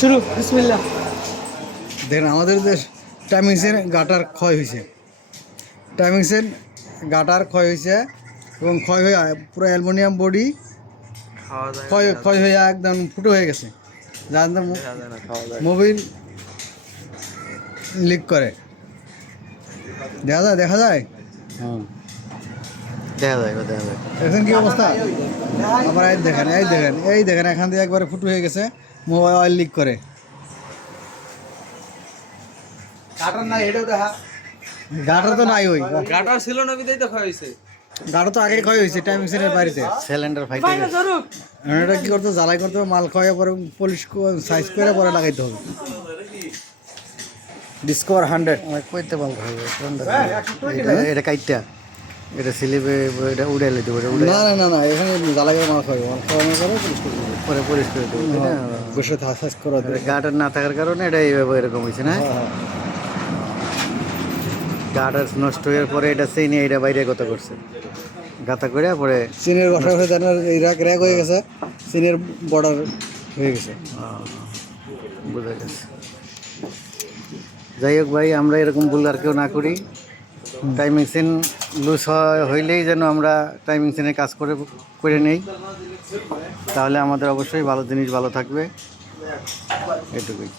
শুরু বিসমিল্লাহ। দেখেন আমাদের দেশ টাইমিংসের গাটার ক্ষয় হয়েছে, টাইমিংসের গাটার ক্ষয় হয়েছে এবং ক্ষয় হয়ে পুরো অ্যালুমিনিয়াম বডি ক্ষয় ক্ষয় হয়ে একদম ফুটো হয়ে গেছে, যার মোবিল লিক করে। দেখা যায় হ্যাঁ, দেখা যায় দেখা যায়। এখন কি অবস্থা? আবার এই দেখেন এখান দিয়ে একবারে ফুটো হয়ে গেছে, মোবাইল অয়েল লিক করে। গাটার তো নাই, ওই গাটার ছিল না বিদায় তো ক্ষয় হয়েছে। গাটা তো আগে ক্ষয় হয়েছে টাইমিংসের বাড়িতে। সিলিন্ডার ফাইটে গেছে। এটা কি করতে জ্বালাই করতে হবে, মাল খাওয়া পরে পলিশ সাইজ করে পরে লাগাইতে হবে। ডিসকভার 100 আমার কইতে বলতে হবে এটা কাইটটা এটা স্লিপে এটা উড়ে লইতে পারে উড়ে না এখানে জ্বালাই করে মাল খাওয়াবে, মাল খাওয়ানোর পরে পলিশ করে দেবে, পরে পরিষ্কার করে দেবো তাই না? বসে সাইজ করা দেবে। গাটার না থাকার কারণে এটা এইভাবে এরকম হয়েছে না? গাটার নষ্ট হওয়ার পরে এটা চেনে এটা বাইরে কথা করছে গাতা করে পরে চীনের বর্ষা হয়ে তার ইরাক র্যাক হয়ে গেছে, চীনের বর্ডার হয়ে গেছে। বোঝা গেছে। যাই হোক ভাই, আমরা এরকম ভুল আর কেউ না করি। টাইমিং সেন লুজ হইলেই যেন আমরা টাইমিং সেনের কাজ করে নেই, তাহলে আমাদের অবশ্যই ভালো জিনিস ভালো থাকবে, এটুকুই।